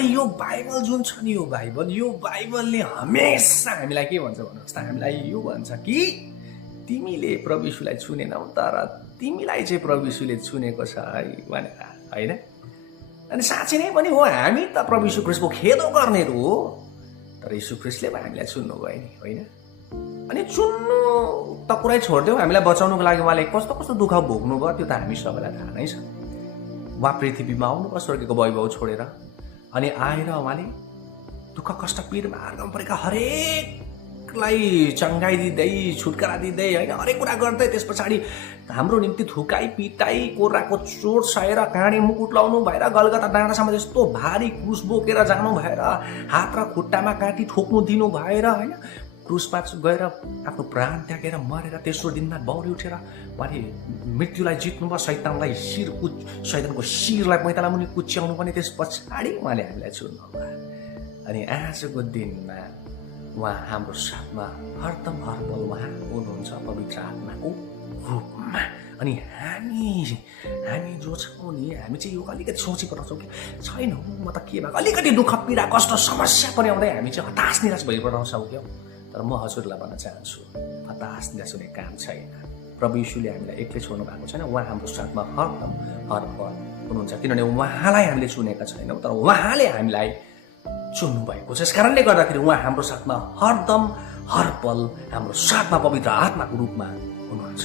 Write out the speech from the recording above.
अनि यो बाइबल जुन छ नि, यो बाइबलले हमेसा हामीलाई के भन्छ भन्नुहोस् त, हामीलाई यो भन्छ कि तिमीले प्रभु यीशुलाई छुनेनौ तर तिमीलाई चाहिँ प्रभु यीशुले छुनेको छ है भनेर, होइन? अनि साँच्चै नै पनि हो, हामी त प्रभु यीशु ख्रीष्टको खेदो गर्नेहरू हो, तर यीशु ख्रीष्टले हामीलाई चुन्नु भयो नि, होइन? अनि चुन्नु त कुरै छोडिदेऊ, हामीलाई बचाउनुको लागि उहाँले कस्तो कस्तो दुःख भोग्नु भयो त्यो त हामी सबैलाई थाहा नै छ। उहाँ पृथ्वीमा आउनुभयो स्वर्गको वैभव छोडेर, अनि आएर उहाँले दुःख कष्ट पीडमा हार्न परेका हरेकलाई चङ्गाइदिँदै छुटकारा दिँदै, होइन, हरेक कुरा गर्दै त्यस पछाडि हाम्रो निम्ति थुकाइ पिटाइ कोर्राको चोट सहेर काँडे मुकुट लाउनु भएर गलगता डाँडासम्म त्यस्तो भारी क्रुस बोकेर जानु भएर हात र खुट्टामा काँटी ठोक्नु दिनु भएर, होइन, क्रुसमा गएर आफ्नो प्राण त्यागेर मरेर तेस्रो दिनमा बौरी उठेर उहाँले मृत्युलाई जित्नुभयो, शैतानको शिरलाई 45 मुनि कुच्याउनु पनि त्यस पछाडि उहाँले हामीलाई छुट्नुभयो। अनि आजको दिनमा उहाँ हाम्रो साथमा हरदम हरपल उहाँ हुनुहुन्छ पवित्र आत्माको रूपमा। अनि हामी जो छौँ नि, हामी चाहिँ यो अलिकति सोचिपठाउँछौँ कि छैन म त के भएको, अलिकति दुःख पीडा कष्ट समस्या पनि आउँदै हामी चाहिँ हताश निराश भइपठाउँछौँ क्या। तर म हजुरलाई भन्न चाहन्छु, हताश निराश हुने काम छैन। प्रभु यीशुले हामीलाई एक्लै छोड्नु भएको छैन, उहाँ हाम्रो साथमा हरदम हरपल हुनुहुन्छ, किनभने उहाँलाई हामीले चुनेका छैनौँ तर उहाँले हामीलाई चुन्नु भएको छ। यस कारणले गर्दाखेरि उहाँ हाम्रो साथमा हरदम हरपल हाम्रो साथमा पवित्र आत्माको रूपमा हुनुहुन्छ।